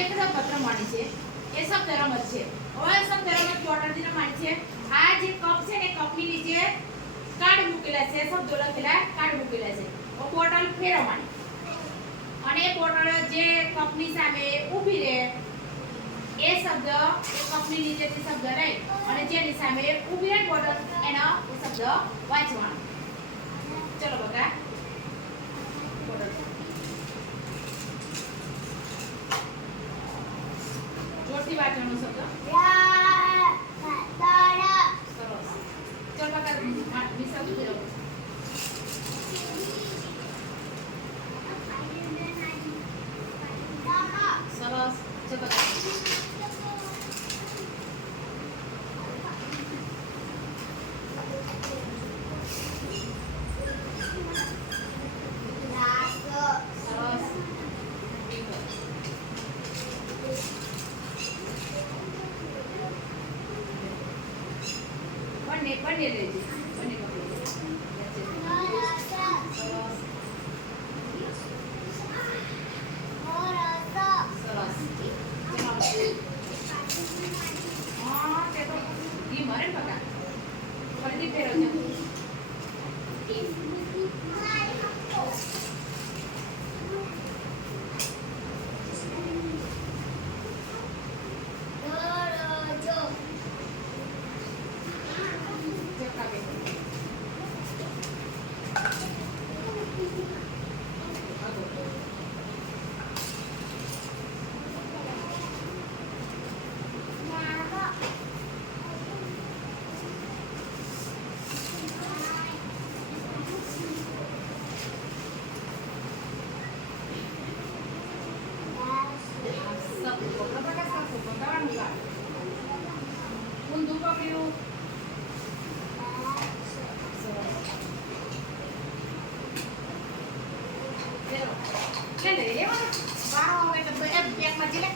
જે પત્ર મળી છે એ શબ્દ રમત છે. હવે શબ્દ રમત બોર્ડરથી રમાડી છે. આ જે કપ છે ને કપની નીચે કાર્ડ મૂકેલા છે, શબ્દો લખેલા કાર્ડ મૂકેલા છે. બોટલ ફેરવવાની અને એ બોટલ જે કપની સામે ઊભી રહે એ શબ્દ એ કપની નીચેથી શબ્દ રહે અને જેની સામે ઊભી રહે બોટલ એનો એ શબ્દ વાંચવાનો. ચલો બકા બોટલ જોરથી વાંચવાનો શબ્દ. સરસ. ચલો બકા વિશાલ સુધી રહો. સરસ. ચલો બકા બંને લેજે. બંને પકડી. સરસ. હા તે તો ઈ મરે ને બકા. ફરીથી ફેરવજો. ઊંધું પકડ્યું. લે લે લેવાનું. વારો આવે તો એ બેગમાં જઈ લે.